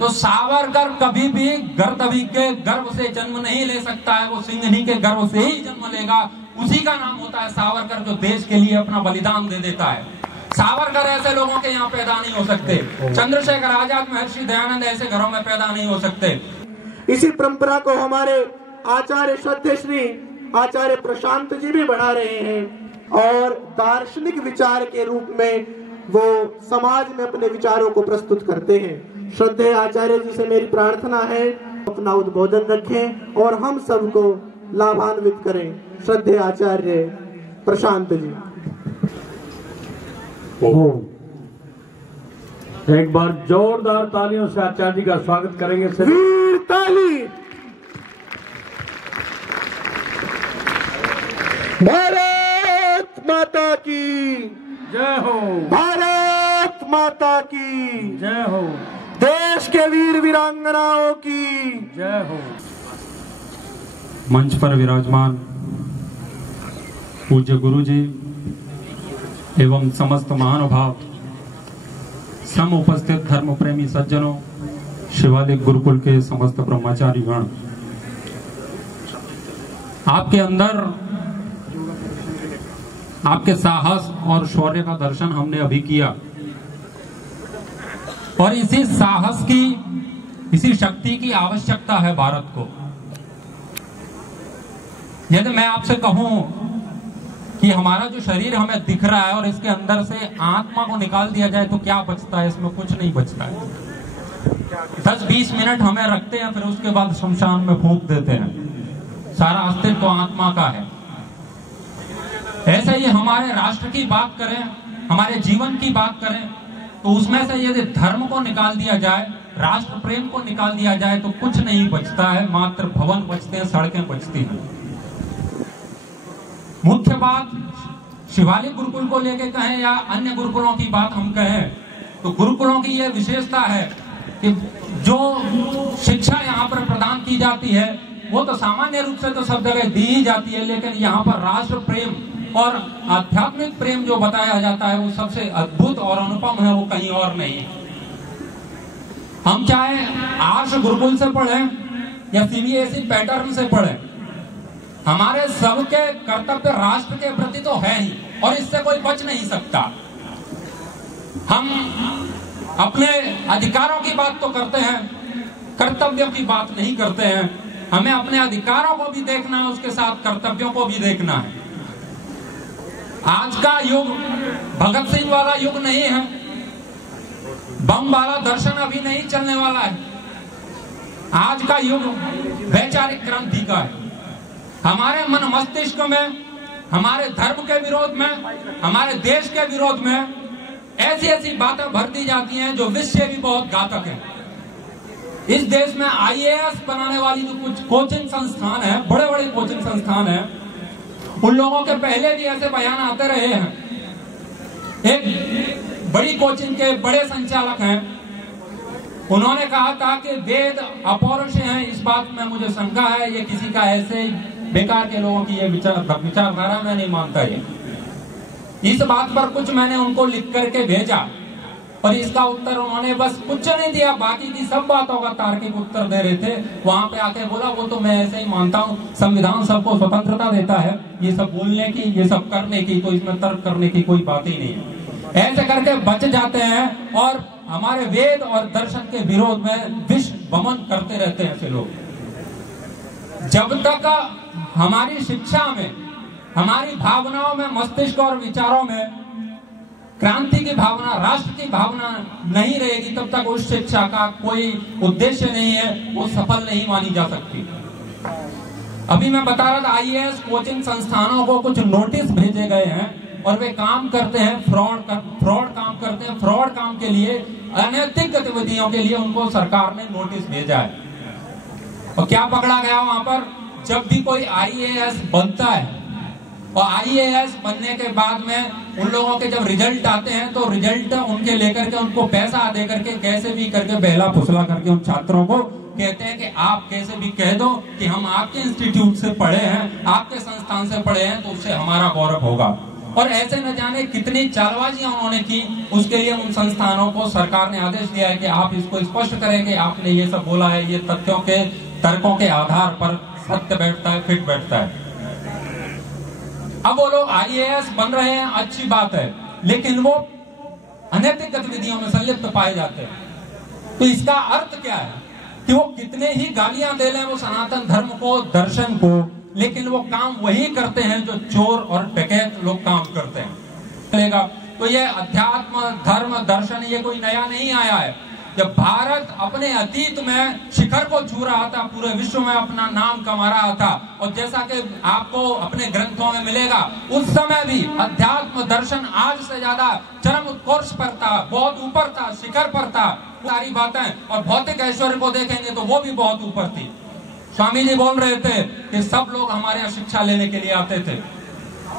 तो सावरकर कभी भी गर्दभी के गर्भ से जन्म नहीं ले सकता है, वो सिंघनी के गर्भ से ही जन्म लेगा। उसी का नाम होता है सावरकर, जो देश के लिए अपना बलिदान दे देता है। सावरकर ऐसे लोगों के यहाँ पैदा नहीं हो सकते। चंद्रशेखर आजाद, महर्षि दयानंद ऐसे घरों में पैदा नहीं हो सकते। इसी परंपरा को हमारे आचार्य श्रद्धेय श्री आचार्य प्रशांत जी भी बढ़ा रहे हैं और दार्शनिक विचार के रूप में वो समाज में अपने विचारों को प्रस्तुत करते हैं। श्रद्धेय आचार्य जी से मेरी प्रार्थना है अपना उद्बोधन रखें और हम सबको लाभान्वित करें। श्रद्धेय आचार्य प्रशांत जी। एक बार जोरदार तालियों से आचार्य जी का स्वागत करेंगे। वीर ताली। भारत माता की जय हो, भारत माता की जय हो, देश के वीर वीरांगनाओं की जय हो। मंच पर विराजमान पूज्य गुरु जी एवं समस्त महानुभाव, सम उपस्थित धर्म प्रेमी सज्जनों, शिवालिक गुरुकुल के समस्त ब्रह्मचारी गण, आपके अंदर आपके साहस और शौर्य का दर्शन हमने अभी किया और इसी साहस की, इसी शक्ति की आवश्यकता है भारत को। यदि मैं आपसे कहूं कि हमारा जो शरीर हमें दिख रहा है और इसके अंदर से आत्मा को निकाल दिया जाए तो क्या बचता है? इसमें कुछ नहीं बचता है। 10-20 मिनट हमें रखते हैं, फिर उसके बाद शमशान में फूंक देते हैं। सारा अस्तित्व तो आत्मा का है। ऐसे ही हमारे राष्ट्र की बात करें, हमारे जीवन की बात करें, तो उसमें से यदि धर्म को निकाल दिया जाए, राष्ट्र प्रेम को निकाल दिया जाए तो कुछ नहीं बचता है। मात्र भवन बचते हैं, सड़कें बचती हैं। मुख्य बात शिवालिक गुरुकुल को लेके कहें या अन्य गुरुकुलों की बात हम कहें, तो गुरुकुलों की यह विशेषता है कि जो शिक्षा यहाँ पर प्रदान की जाती है वो तो सामान्य रूप से तो सब जगह दी ही जाती है, लेकिन यहाँ पर राष्ट्र प्रेम और आध्यात्मिक प्रेम जो बताया जाता है वो सबसे अद्भुत और अनुपम है, वो कहीं और नहीं। हम चाहे आर्ष गुरुकुल से पढ़ें या सीबीएसई पैटर्न से पढ़ें, हमारे सबके कर्तव्य राष्ट्र के प्रति तो है ही और इससे कोई बच नहीं सकता। हम अपने अधिकारों की बात तो करते हैं, कर्तव्यों की बात नहीं करते हैं। हमें अपने अधिकारों को भी देखना है, उसके साथ कर्तव्यों को भी देखना है। आज का युग भगत सिंह वाला युग नहीं है, बम वाला दर्शन अभी नहीं चलने वाला है। आज का युग वैचारिक क्रांति का है। हमारे मन मस्तिष्क में, हमारे धर्म के विरोध में, हमारे देश के विरोध में ऐसी ऐसी बातें भर दी जाती हैं जो विश्व से भी बहुत घातक है। इस देश में आईएएस बनाने वाली जो कुछ कोचिंग संस्थान है, बड़े बड़े कोचिंग संस्थान है, उन लोगों के पहले भी ऐसे बयान आते रहे हैं। एक बड़ी कोचिंग के बड़े संचालक हैं, उन्होंने कहा था कि वेद अपौरुष हैं। इस बात में मुझे शंका है, ये किसी का ऐसे बेकार के लोगों की ये विचारधारा मैं नहीं मानता। ये इस बात पर कुछ मैंने उनको लिख करके भेजा और इसका उत्तर उन्होंने बस कुछ नहीं दिया, बाकी की सब बातों का तार्किक उत्तर दे रहे थे। वहां पे आके बोला वो तो मैं ऐसे ही मानता हूँ, संविधान सबको स्वतंत्रता देता है, ये सब बोलने की, ये सब करने की, तो इसमें तर्क करने की कोई बात ही नहीं है। ऐसे करके बच जाते हैं और हमारे वेद और दर्शन के विरोध में विश्व भ्रमण करते रहते हैं ऐसे लोग। जब तक हमारी शिक्षा में, हमारी भावनाओं में, मस्तिष्क और विचारों में क्रांति की भावना, राष्ट्र की भावना नहीं रहेगी, तब तक उस शिक्षा का कोई उद्देश्य नहीं है, वो सफल नहीं मानी जा सकती। अभी मैं बता रहा था, आईएएस कोचिंग संस्थानों को कुछ नोटिस भेजे गए हैं और वे काम करते हैं, फ्रॉड काम करते हैं। फ्रॉड काम के लिए, अनैतिक गतिविधियों के लिए उनको सरकार ने नोटिस भेजा है। और क्या पकड़ा गया वहां पर? जब भी कोई आईएएस बनता है और आईएएस बनने के बाद में उन लोगों के जब रिजल्ट आते हैं तो रिजल्ट उनके लेकर के उनको पैसा दे करके कैसे भी करके बहला फुसला करके उन छात्रों को कहते हैं कि आप कैसे भी कह दो कि हम आपके इंस्टीट्यूट से पढ़े हैं, आपके संस्थान से पढ़े हैं, तो उससे हमारा गौरव होगा। और ऐसे न जाने कितनी चालबाजियां उन्होंने की। उसके लिए उन संस्थानों को सरकार ने आदेश दिया है कि आप इसको स्पष्ट करें कि आपने ये सब बोला है, ये तथ्यों के तर्कों के आधार पर सत्य बैठता है, फिट बैठता है। अब वो लोग IAS बन रहे हैं, अच्छी बात है, लेकिन वो अनैतिक गतिविधियों में संलिप्त पाए जाते हैं। तो इसका अर्थ क्या है कि वो कितने ही गालियां दे लें वो सनातन धर्म को, दर्शन को, लेकिन वो काम वही करते हैं जो चोर और डकैत लोग काम करते हैं। तो ये अध्यात्म, धर्म, दर्शन ये कोई नया नहीं आया है। जब भारत अपने अतीत में शिखर को छू रहा था, पूरे विश्व में अपना नाम कमा रहा था, और जैसा कि आपको अपने ग्रंथों में मिलेगा, उस समय भी अध्यात्म दर्शन आज से ज्यादा चरम उत्कर्ष पर था, बहुत ऊपर था, शिखर पर था। सारी बातें और भौतिक ऐश्वर्य को देखेंगे तो वो भी बहुत ऊपर थी। स्वामी जी बोल रहे थे कि सब लोग हमारे यहाँ शिक्षा लेने के लिए आते थे।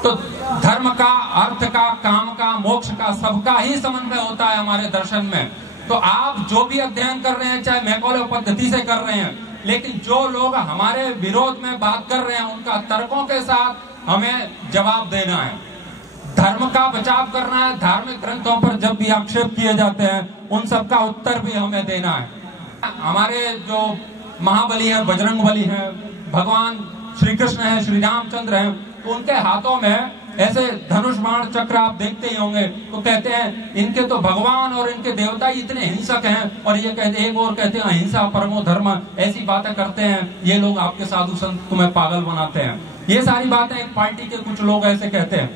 तो धर्म का, अर्थ का, काम का, मोक्ष का, सबका ही समन्वय होता है हमारे दर्शन में। तो आप जो भी अध्ययन कर रहे हैं, चाहे मैकॉले पद्धति से कर रहे हैं, लेकिन जो लोग हमारे विरोध में बात कर रहे हैं, उनका तर्कों के साथ हमें जवाब देना है, धर्म का बचाव करना है। धार्मिक ग्रंथों पर जब भी आक्षेप किए जाते हैं, उन सब का उत्तर भी हमें देना है। हमारे जो महाबली हैं, बजरंग बली हैं, भगवान श्री कृष्ण हैं, श्री रामचंद्र हैं, तो उनके हाथों में ऐसे धनुष बाण चक्र आप देखते ही होंगे। तो कहते हैं इनके तो भगवान और इनके देवता ही इतने हिंसक हैं, और ये कहते, एक और कहते हैं अहिंसा परमो धर्म, ऐसी बातें करते हैं ये लोग, आपके साधु संत तुम्हें पागल बनाते हैं। ये सारी बातें एक पार्टी के कुछ लोग ऐसे कहते हैं,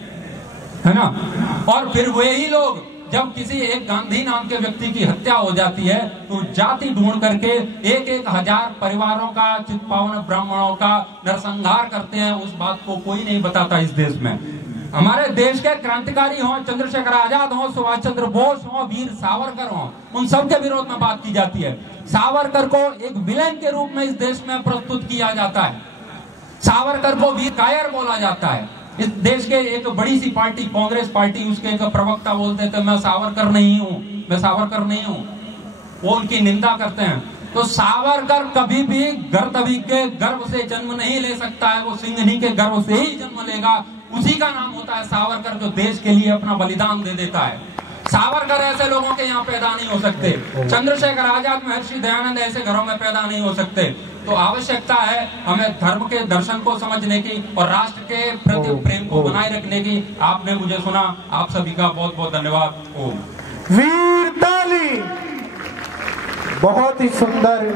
है ना। और फिर वही लोग जब किसी एक गांधी नाम के व्यक्ति की हत्या हो जाती है, तो जाति ढूंढ करके 1,000 परिवारों का, चित्पावन ब्राह्मणों का नरसंहार करते हैं। उस बात को कोई नहीं बताता इस देश में। हमारे देश के क्रांतिकारी हों, चंद्रशेखर आजाद हों, सुभाष चंद्र बोस हों, वीर सावरकर हों, उन सब के विरोध में बात की जाती है। सावरकर को एक विलेन के रूप में इस देश में प्रस्तुत किया जाता है। सावरकर को वीर कायर बोला जाता है। इस देश के एक बड़ी सी पार्टी कांग्रेस पार्टी, उसके एक प्रवक्ता बोलते थे मैं सावरकर नहीं हूँ, मैं सावरकर नहीं हूँ, वो उनकी निंदा करते हैं। तो सावरकर कभी भी गर्दभी के गर्भ से जन्म नहीं ले सकता है, वो सिंघनी के गर्भ से ही जन्म लेगा। उसी का नाम होता है सावरकर, जो देश के लिए अपना बलिदान दे देता है। सावरकर ऐसे लोगों के यहाँ पैदा नहीं हो सकते। चंद्रशेखर आजाद, महर्षि दयानंद ऐसे घरों में पैदा नहीं हो सकते। तो आवश्यकता है हमें धर्म के दर्शन को समझने की और राष्ट्र के प्रति प्रेम को बनाए रखने की। आपने मुझे सुना, आप सभी का बहुत बहुत धन्यवाद। ओम वीर ताली। बहुत ही सुंदर।